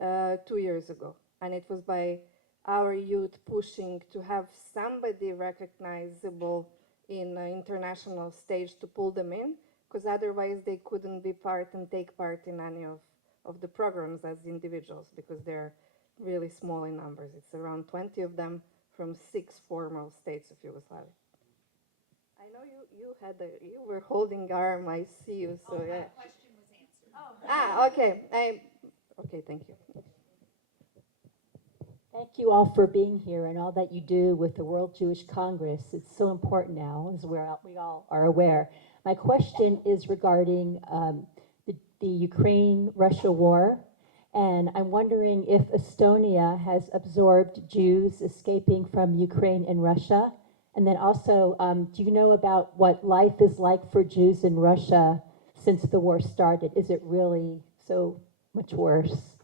2 years ago. And it was by our youth pushing to have somebody recognizable in an international stage to pull them in, because otherwise they couldn't be part and take part in any of the programs as individuals, because they're really small in numbers. It's around 20 of them from 6 former states of Yugoslavia. I know you were holding arm, I see you, so yeah. My question was answered. Okay. Okay, thank you. Thank you all for being here and all that you do with the World Jewish Congress. It's so important now, as we all are aware. My question is regarding the Ukraine-Russia war, and I'm wondering if Estonia has absorbed Jews escaping from Ukraine and Russia. And then also, do you know about what life is like for Jews in Russia since the war started? Is it really so much worse?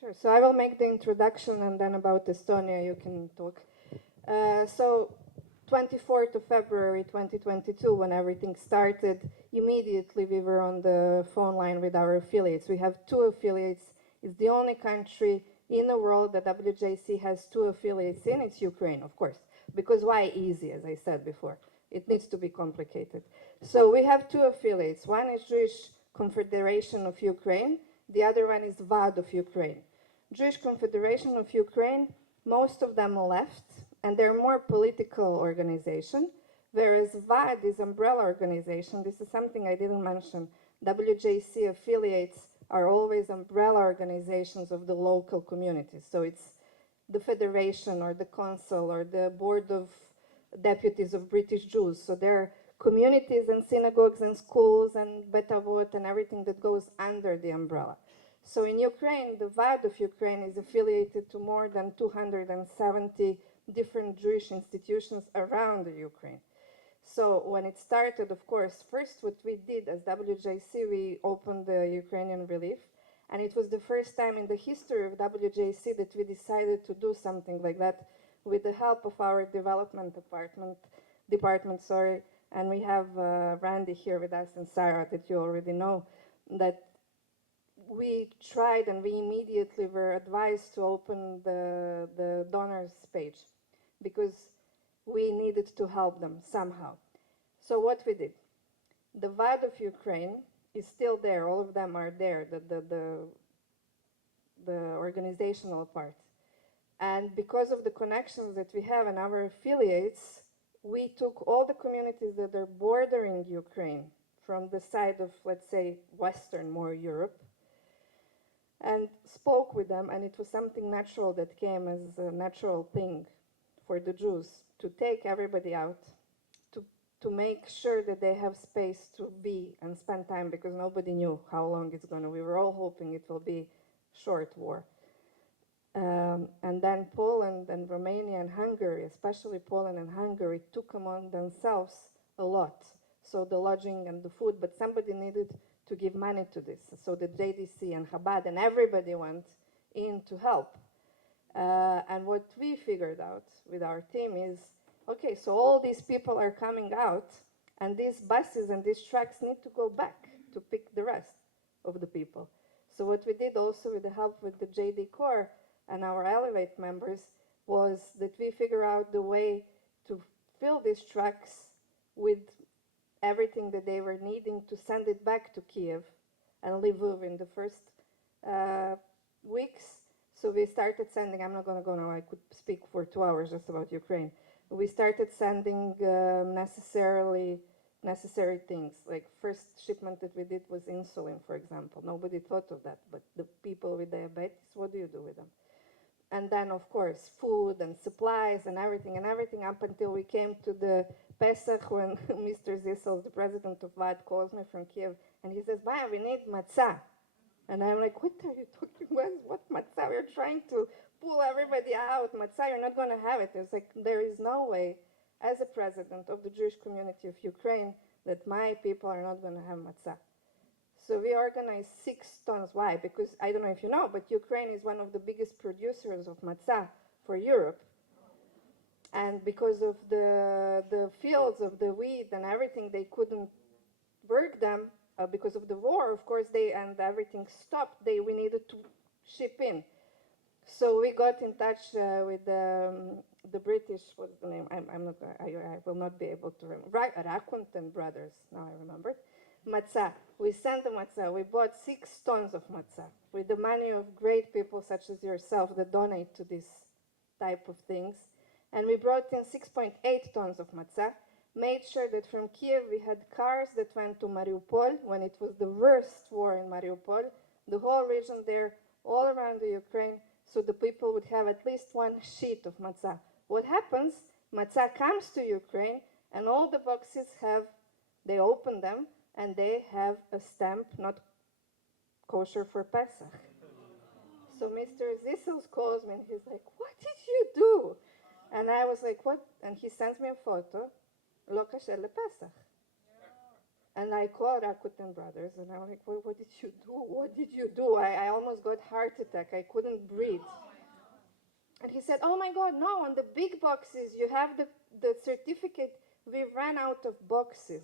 Sure, so I will make the introduction, and then about Estonia you can talk. So 24th of February 2022, when everything started, immediately we were on the phone line with our affiliates. We have 2 affiliates. It's the only country in the world that WJC has 2 affiliates in. It's Ukraine, of course. Because why easy, as I said before? It needs to be complicated. So we have 2 affiliates. One is Jewish Confederation of Ukraine. The other one is VAD of Ukraine. Jewish Confederation of Ukraine, most of them left, and they're more political organization, whereas VAD is umbrella organization. This is something I didn't mention. WJC affiliates are always umbrella organizations of the local communities. So it's the federation or the council or the board of deputies of British Jews. So they're communities and synagogues and schools and betavot and everything that goes under the umbrella. So in Ukraine, the VAD of Ukraine is affiliated to more than 270 different Jewish institutions around the Ukraine. So when it started, of course, first what we did as WJC, we opened the Ukrainian Relief. And it was the first time in the history of WJC that we decided to do something like that with the help of our development department, and we have Randy here with us and Sara that you already know, that we tried and we immediately were advised to open the donors page because we needed to help them somehow. So what we did, the VAD of Ukraine is still there, all of them are there, the organizational part. And because of the connections that we have in our affiliates, we took all the communities that are bordering Ukraine from the side of, let's say, Western, more Europe, and spoke with them, and it was something natural that came as a natural thing for the Jews to take everybody out, to make sure that they have space to be and spend time, because nobody knew how long it's going to. We were all hoping it will be short war. And then Poland and Romania and Hungary, especially Poland and Hungary, took among themselves a lot. So the lodging and the food, but somebody needed to give money to this. So the JDC and Chabad and everybody went in to help. And what we figured out with our team is, okay, so all these people are coming out, and these buses and these trucks need to go back to pick the rest of the people. So what we did also with the help with the JD Corps and our Elevate members was that we figure out the way to fill these trucks with everything that they were needing to send it back to Kiev and Lviv in the first weeks. So we started sending, I'm not going to go now, I could speak for 2 hours just about Ukraine. We started sending necessary things. Like first shipment that we did was insulin, for example. Nobody thought of that, but the people with diabetes, what do you do with them? And then, of course, food and supplies and everything up until we came to the Pesach when Mr. Zissel, the president of VAD, calls me from Kiev and he says, Maya, we need matzah. And I'm like, what are you talking about? What matzah? We're trying to pull everybody out. Matzah, you're not going to have it. It's like, there is no way, as a president of the Jewish community of Ukraine, that my people are not going to have matzah. So we organized 6 tons. Why? Because I don't know if you know, but Ukraine is one of the biggest producers of matzah for Europe. And because of the fields of the wheat and everything, they couldn't work them because of the war. Of course, and everything stopped. We needed to ship in. So we got in touch with the British. What's the name? I will not be able to remember. Right, Rakunt and Brothers. Now I remember. Matzah. We sent the matzah. We bought 6 tons of matzah with the money of great people such as yourself that donate to this type of things. And we brought in 6.8 tons of matzah, made sure that from Kiev we had cars that went to Mariupol when it was the worst war in Mariupol, the whole region there, all around the Ukraine, so the people would have at least 1 sheet of matzah. What happens, matzah comes to Ukraine and all the boxes they open them and they have a stamp, not kosher for Pesach. So Mr. Zissels calls me and he's like, what did you do? And I was like, what? And he sends me a photo, lo kasher lePesach. And I called Rakuten Brothers and I'm like, what did you do? What did you do? I almost got heart attack. I couldn't breathe. And he said, oh my God, no, on the big boxes, you have the certificate. We ran out of boxes.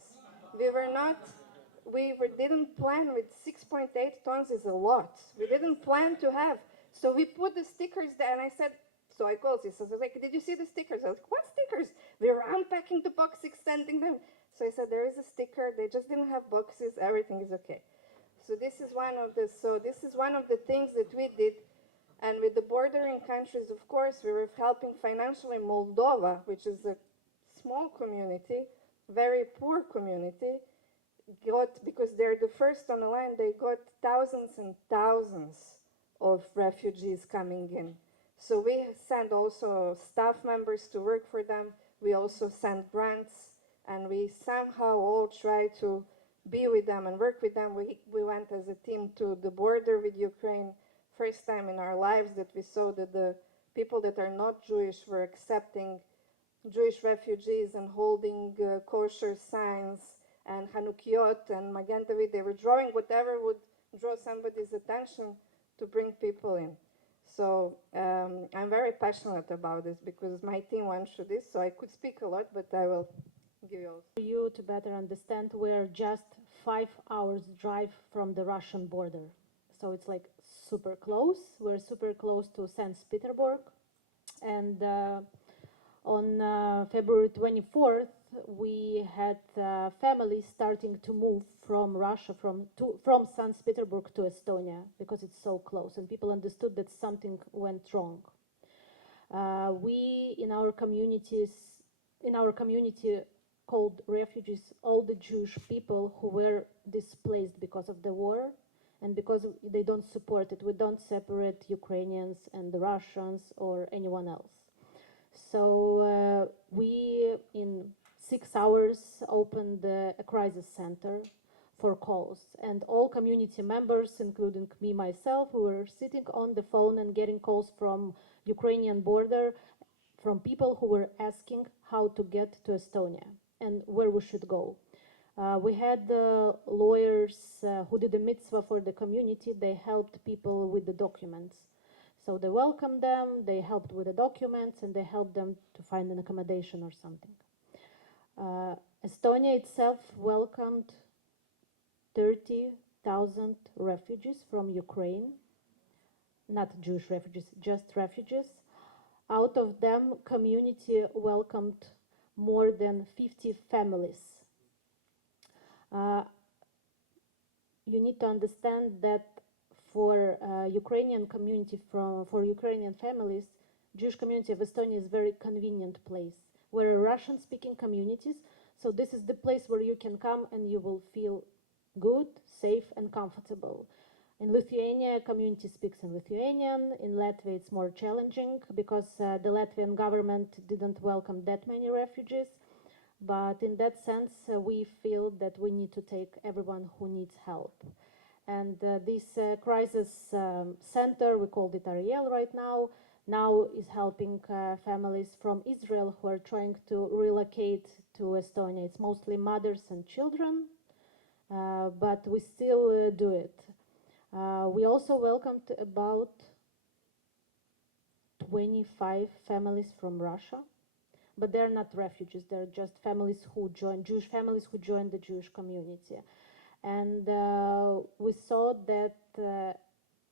Didn't plan with 6.8 tons is a lot. We didn't plan to have. So we put the stickers there, and I said, so I called this. I was like, did you see the stickers? I was like, what stickers? We were unpacking the box, extending them. So I said, there is a sticker. They just didn't have boxes. Everything is okay. So this is one of the things that we did. And with the bordering countries, of course, we were helping financially Moldova, which is a small community, very poor community, because they're the first on the line, they got thousands and thousands of refugees coming in. So we send also staff members to work for them. We also send grants, and we somehow all try to be with them and work with them. We went as a team to the border with Ukraine. First time in our lives that we saw that the people that are not Jewish were accepting Jewish refugees and holding kosher signs and Hanukkot and Magen David. They were drawing whatever would draw somebody's attention to bring people in. So I'm very passionate about this because my team went through this, so I could speak a lot, but I will give you also. For you to better understand, we're just 5 hours drive from the Russian border. So it's like super close. We're super close to St. Petersburg. And on February 24th, we had families starting to move from Russia, from St. Petersburg to Estonia, because it's so close, and people understood that something went wrong. We, in our community called refugees, all the Jewish people who were displaced because of the war, and because they don't support it. We don't separate Ukrainians and the Russians or anyone else. So we, in 6 hours, opened a crisis center for calls. And all community members, including me, myself, who were sitting on the phone and getting calls from Ukrainian border, from people who were asking how to get to Estonia and where we should go. We had lawyers who did a mitzvah for the community. They helped people with the documents. So they welcomed them, they helped with the documents, and they helped them to find an accommodation or something. Estonia itself welcomed 30,000 refugees from Ukraine, not Jewish refugees, just refugees. Out of them, community welcomed more than 50 families. You need to understand that for Ukrainian community, for Ukrainian families, Jewish community of Estonia is a very convenient place. We're Russian-speaking communities, so this is the place where you can come and you will feel good, safe, and comfortable. In Lithuania, community speaks in Lithuanian. In Latvia, it's more challenging because the Latvian government didn't welcome that many refugees. But in that sense, we feel that we need to take everyone who needs help. And this crisis center, we called it Ariel right now is helping families from Israel who are trying to relocate to Estonia. It's mostly mothers and children, but we still do it. We also welcomed about 25 families from Russia. But they're not refugees, they're just families who joined, Jewish families who joined the Jewish community. And we saw that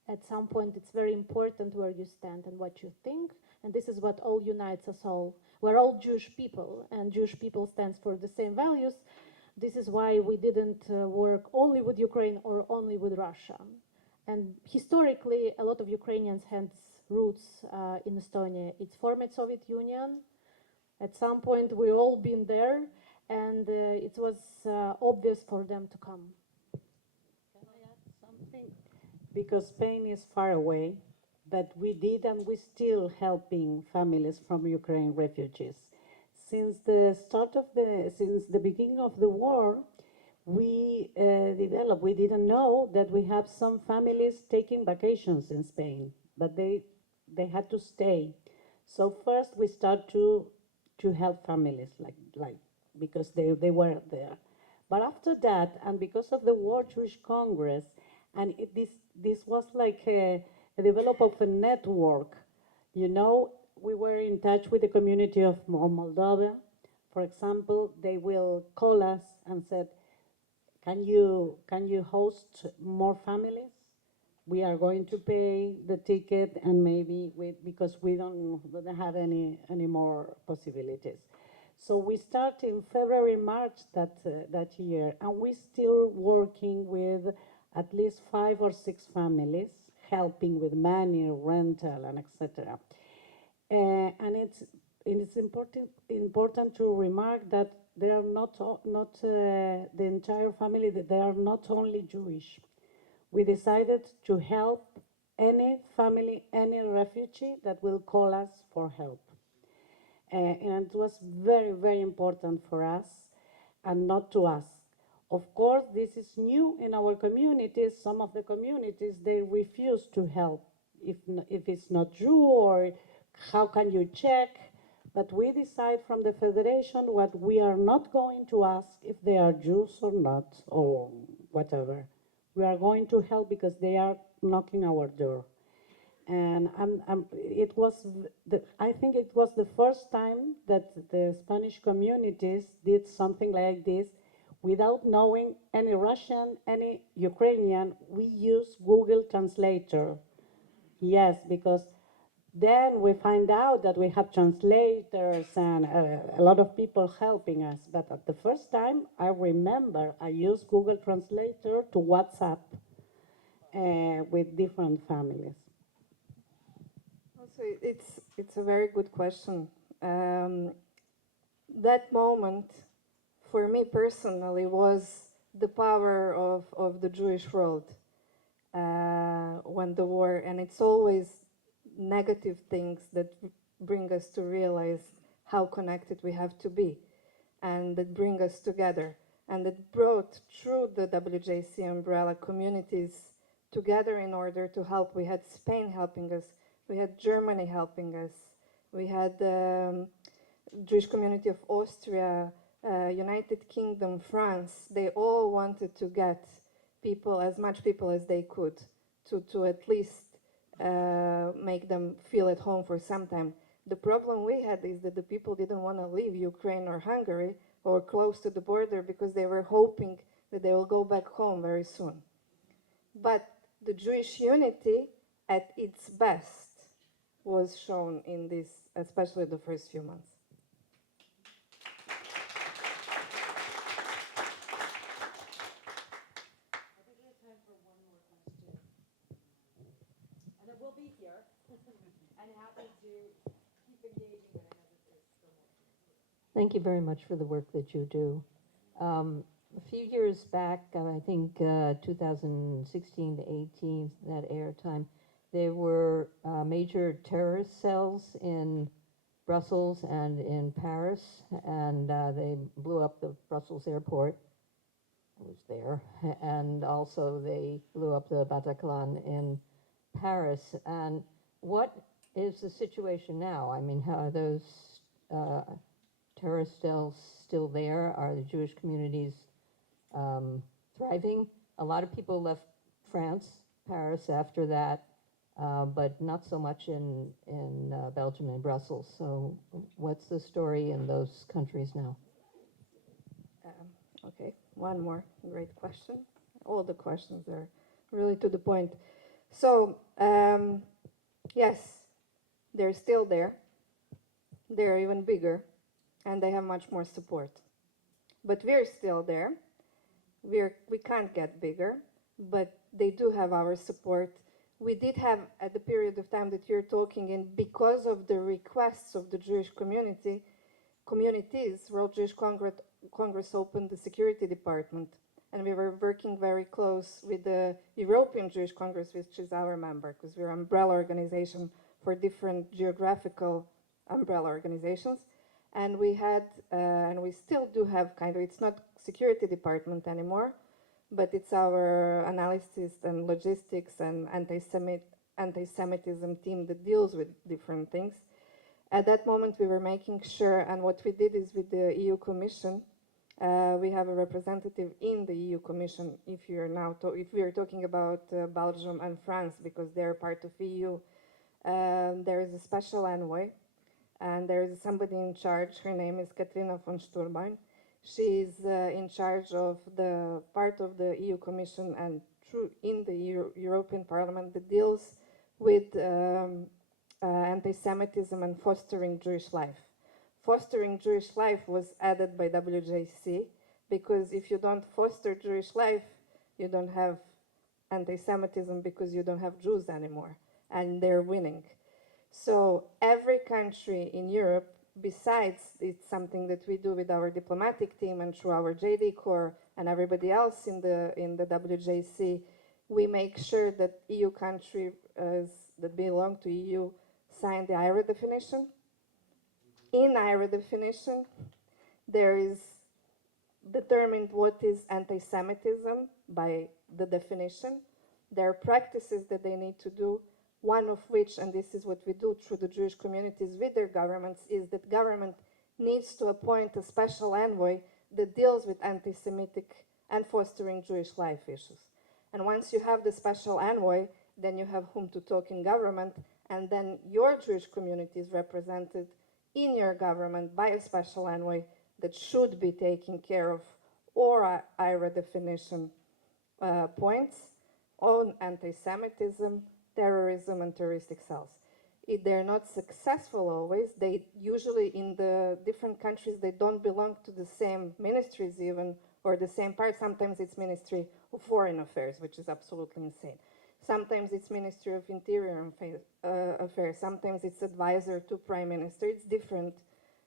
at some point it's very important where you stand and what you think, and this is what all unites us all. We're all Jewish people, and Jewish people stands for the same values. This is why we didn't work only with Ukraine or only with Russia. And historically, a lot of Ukrainians had roots in Estonia. It's former Soviet Union. At some point, we all been there, and it was obvious for them to come. Can I add something? Because Spain is far away, but we did and we still helping families from Ukraine refugees. Since the beginning of the war, we didn't know that we have some families taking vacations in Spain, but they had to stay. So first we start to help families like because they were there. But after that, and because of the World Jewish Congress, and this was like a development of a network. You know, we were in touch with the community of Moldova. For example, they will call us and said, can you host more families? We are going to pay the ticket, and maybe because we don't have any more possibilities. So we start in February, March that year, and we're still working with at least 5 or 6 families, helping with money, rental, and etc. And it's important to remark that they are not the entire family, that they are not only Jewish. We decided to help any family, any refugee that will call us for help. And it was very, very important for us and not to us. Of course, this is new in our communities. Some of the communities, they refuse to help if it's not Jew, or how can you check? But we decide from the Federation what we are not going to ask if they are Jews or not, or whatever. We are going to help because they are knocking our door. And I think it was the first time that the Spanish communities did something like this without knowing any Russian, any Ukrainian. We use Google Translator. Yes, because then we find out that we have translators and a lot of people helping us. But at the first time, I remember I used Google Translator to WhatsApp with different families. Also, it's a very good question. That moment, for me personally, was the power of the Jewish world when the war, and it's always negative things that bring us to realize how connected we have to be, and that bring us together, and that brought through the WJC umbrella communities together in order to help. We had Spain helping us, we had Germany helping us, we had the Jewish community of Austria, United Kingdom, France. They all wanted to get people, as much people as they could, to at least make them feel at home for some time. The problem we had is that the people didn't want to leave Ukraine or Hungary or close to the border because they were hoping that they will go back home very soon. But the Jewish unity at its best was shown in this, especially the first few months. Thank you very much for the work that you do. A few years back, I think 2016 to 18, that airtime, there were major terrorist cells in Brussels and in Paris, and they blew up the Brussels airport. I was there. And also they blew up the Bataclan in Paris. And what is the situation now? I mean, how are those terrorist cells still there? Are the Jewish communities thriving? A lot of people left France, Paris after that, but not so much in Belgium and Brussels. So what's the story in those countries now? Okay, one more great question. All the questions are really to the point. So, yes, they're still there. They're even bigger, and they have much more support. But we're still there. We can't get bigger, but they do have our support. We did have, at the period of time that you're talking in, because of the requests of the Jewish communities, World Jewish Congress opened the security department, and we were working very close with the European Jewish Congress, which is our member, because we're an umbrella organization for different geographical umbrella organizations. And we had, and we still do have it's not security department anymore, but it's our analysis and logistics and anti-Semitism team that deals with different things. At that moment, we were making sure, and what we did is with the EU Commission, we have a representative in the EU Commission. If we are talking about Belgium and France, because they're part of EU, There is a special envoy, and there is somebody in charge. Her name is Katrina von Sturbein. She's in charge of the part of the EU Commission and in the European Parliament that deals with anti-Semitism and fostering Jewish life. Fostering Jewish life was added by WJC because if you don't foster Jewish life, you don't have anti-Semitism because you don't have Jews anymore, and they're winning. So every country in Europe, besides it's something that we do with our diplomatic team and through our JD Corps and everybody else in the WJC, we make sure that EU countries that belong to EU sign the IRA definition. In IRA definition, there is determined what is anti-Semitism by the definition. There are practices that they need to do, one of which, and this is what we do through the Jewish communities with their governments, is that government needs to appoint a special envoy that deals with anti-Semitic and fostering Jewish life issues. And once you have the special envoy, then you have whom to talk in government, and then your Jewish community is represented in your government by a special envoy that should be taking care of or IRA definition points on anti-Semitism, terrorism, and terroristic cells. If they're not successful always, they usually in the different countries, they don't belong to the same ministries even, or the same part. Sometimes it's Ministry of Foreign Affairs, which is absolutely insane. Sometimes it's Ministry of Interior Affairs. Sometimes it's advisor to Prime Minister. It's different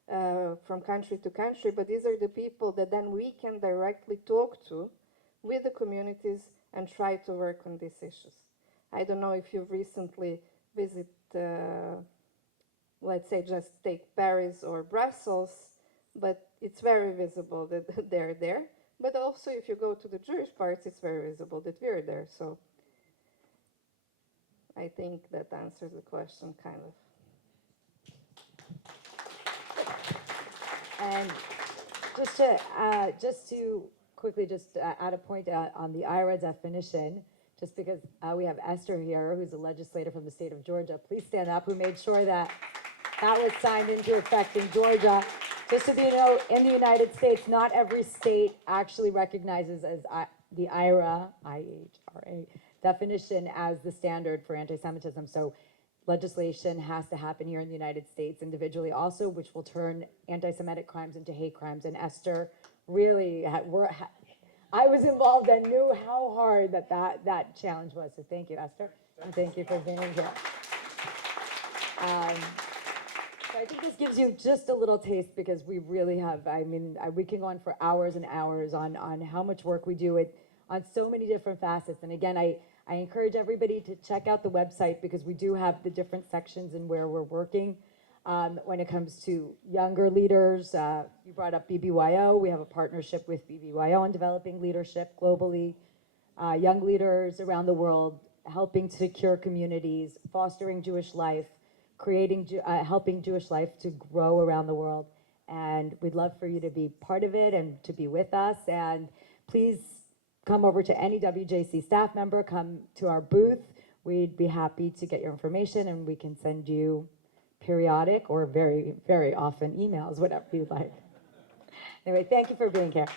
from country to country, but these are the people that then we can directly talk to with the communities and try to work on these issues. I don't know if you've recently visited, let's say just take Paris or Brussels, but it's very visible that they're there. But also if you go to the Jewish parts, it's very visible that we're there. So I think that answers the question, kind of. And just to quickly add a point on the IRA definition, just because we have Esther here, who's a legislator from the state of Georgia. Please stand up, who made sure that that was signed into effect in Georgia. Just so you know, in the United States, not every state actually recognizes as the IHRA, I-H-R-A, definition as the standard for anti-Semitism. So legislation has to happen here in the United States individually also, which will turn anti-Semitic crimes into hate crimes. And Esther really, I was involved and knew how hard that challenge was. So thank you, Esther, and thank you for being here. So I think this gives you just a little taste, because we really have, I mean, we can go on for hours and hours on how much work we do on so many different facets. And again, I encourage everybody to check out the website, because we do have the different sections and where we're working. When it comes to younger leaders, you brought up BBYO. We have a partnership with BBYO on developing leadership globally. Young leaders around the world, helping to secure communities, fostering Jewish life, helping Jewish life to grow around the world. And we'd love for you to be part of it and to be with us. And please come over to any WJC staff member, come to our booth. We'd be happy to get your information, and we can send you periodic or very, very often emails, whatever you'd like. Anyway, thank you for being here.